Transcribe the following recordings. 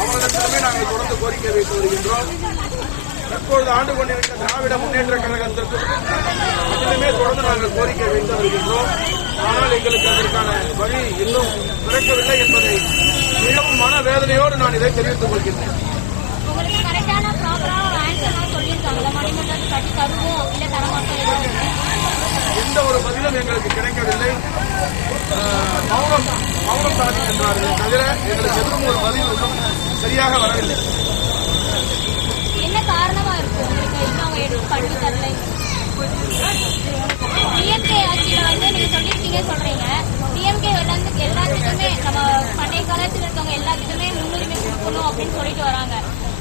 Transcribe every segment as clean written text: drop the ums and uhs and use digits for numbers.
அவர்களிடமே நாங்கள் தொடர்ந்து கோரிக்கை வைத்து வருகின்றோம். தற்பொழுது ஆண்டு கொண்டிருக்கிற திராவிட முன்னேற்ற கழகத்திற்கு அதிலுமே தொடர்ந்து நாங்கள் கோரிக்கை வைத்து வருகின்றோம். ஆனால் எங்களுக்கு அதற்கான வழி இன்னும் பிறக்கவில்லை என்பதை மிகவும் மனவேதனையோடு நான் இதை தெரிவித்துக் கொள்கின்றேன். எந்த ஒரு பதிலும் எங்களுக்கு கிடைக்கவில்லை. மௌனம் சாதிக்கின்றார்கள் தவிர எங்களுக்கு எதுவும் ஒரு பதில் ஒன்றும் சரியாக வரவில்லை. என்ன காரணமா இருக்கு உங்களுக்கு இன்னும் அவங்க எடுத்து பண்ணி தரலை? டிஎம்கே ஆட்சியில வந்து நீங்க சொல்லிருக்கீங்க சொல்றீங்க. டிஎம்கே வந்து எல்லாத்துக்குமே நம்ம பண்டைய காலத்தில் இருக்கவங்க எல்லாத்துக்குமே முன்னுரிமை கொடுக்கணும் அப்படின்னு சொல்லிட்டு வராங்க.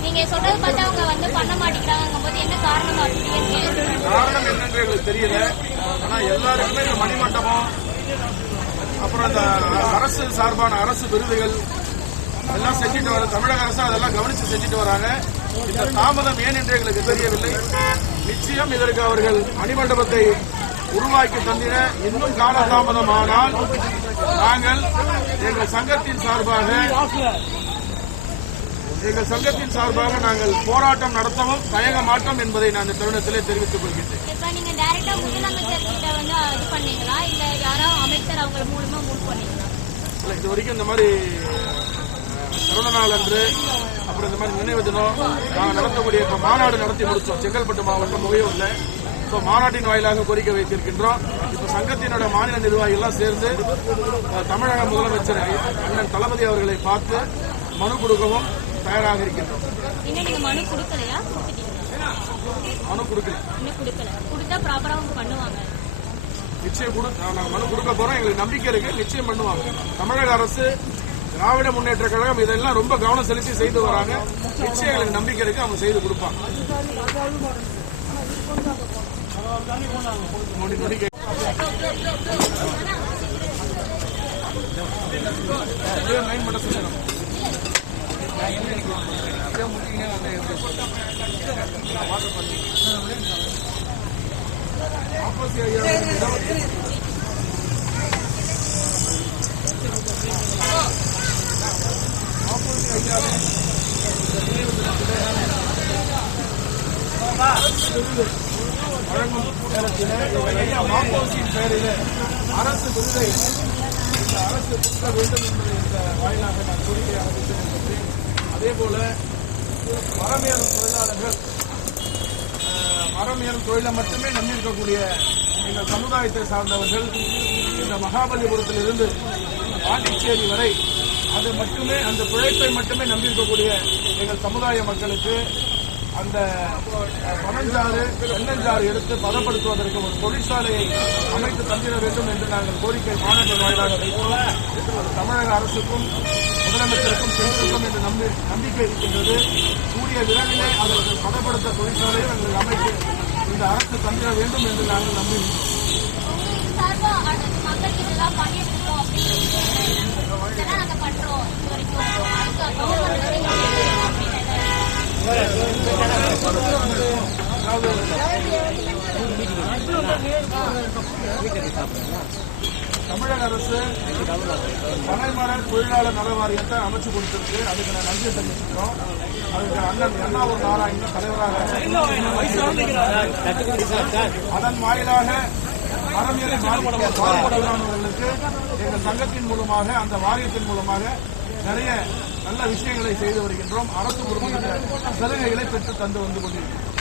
நீங்க சொல்றது பார்த்தா அவங்க வந்து பண்ண மாட்டேங்கிறாங்க போது என்ன காரணமா இருக்கு? காரணம் என்னன்னு எங்களுக்கு தெரியல. ஆனா எல்லாருக்குமே இந்த மணிமண்டபம், அப்புறம் இந்த அரசு சார்பான அரசு விருதுகள் எல்லாம் செஞ்சுட்டு வர தமிழக அரசு அதெல்லாம் கவனித்து செஞ்சுட்டு வராங்க. இந்த தாமதம் ஏன் என்று எங்களுக்கு தெரியவில்லை. நிச்சயம் இதற்கு அவர்கள் மணிமண்டபத்தை உருவாக்கி தந்திட இன்னும் காலதாமதமானால் நாங்கள் எங்கள் சங்கத்தின் சார்பாக நாங்கள் போராட்டம் நடத்தவும் தயங்க மாட்டோம் என்பதை நான் இந்த தருணத்திலே தெரிவித்துக் கொள்கின்றேன். இது வரைக்கும் இந்த மாதிரி பிறந்த நாள் அன்று அப்புறம் இந்த மாதிரி நினைவு தினம் நாங்கள் நடத்தக்கூடிய இப்ப மாநாடு நடத்தி முடிச்சோம். செங்கல்பட்டு மாவட்டம் முகையூர்ல மாநாட்டின் வாயிலாக கோரிக்கை வைத்திருக்கின்றோம். இப்ப சங்கத்தினோட மாநில நிர்வாகிகள் சேர்ந்து தமிழக முதலமைச்சர் அண்ணன் தளபதி அவர்களை பார்த்து மனு கொடுக்கவும் தயாராக இருக்கின்றோம். மனு நிச்சயம் மனு கொடுக்க போறோம். எங்களுக்கு நம்பிக்கை இருக்கு, நிச்சயம் பண்ணுவாங்க. தமிழக அரசு திராவிட முன்னேற்ற கழகம் இதெல்லாம் ரொம்ப கவனம் செலுத்தி செய்து வராங்க. நிச்சயம் எங்களுக்கு நம்பிக்கை இருக்கு, அவங்க செய்து கொடுப்பாங்க. வழங்கும் நேரத்தில் மாப்போசியின் பெயரில் அரசு விருதை இந்த அரசு கொடுக்க வேண்டும் என்பதை இந்த வாயிலாக நான் கோரிக்கையாக வைத்திருக்கின்றேன். அதேபோல மரமேறும் தொழிலாளர்கள் மரமேறும் தொழிலை மட்டுமே நம்பியிருக்கக்கூடிய எங்கள் சமுதாயத்தை சார்ந்தவர்கள் இந்த மகாபலிபுரத்திலிருந்து பாண்டிச்சேரி வரை அது மட்டுமே அந்த பிழைப்பை மட்டுமே நம்பியிருக்கக்கூடிய எங்கள் சமுதாய மக்களுக்கு அந்த பனஞ்சாறு தென்னஞ்சாறு எடுத்து பதப்படுத்துவதற்கு ஒரு தொழிற்சாலையை அமைத்து தந்திட வேண்டும் என்று நாங்கள் கோரிக்கை மாநாட்டின் வாயிலாக வைத்தோம். தமிழக அரசுக்கும் முதலமைச்சருக்கும் செலுத்தும் என்று நம்பிக்கை இருக்கின்றது. கூடிய விரைவிலே அதற்கு பதப்படுத்த தொழிற்சாலையை எங்களுக்கு அமைத்து இந்த அரசு தந்திட வேண்டும் என்று நாங்கள் நம்புகிறோம். தமிழக அரசு பனைமர தொழிலாளர் நல வாரியத்தை அமைச்சு கொடுத்திருக்கு. அதுக்கு நான் நன்றி தெரிவிச்சுக்கிறோம். அதுக்கு அண்ணன் எண்ணாவூர் நாராயணன் தலைவராக அதன் வாயிலாக மரமேறி பாதிக்கப்பட்டவர்களுக்கு எங்கள் சங்கத்தின் மூலமாக அந்த வாரியத்தின் மூலமாக நிறைய நல்ல விஷயங்களை செய்து வருகின்றோம். அரசு கொடுக்கின்ற சலுகைகளை பெற்று தந்து வந்து கொண்டிருக்கிறோம்.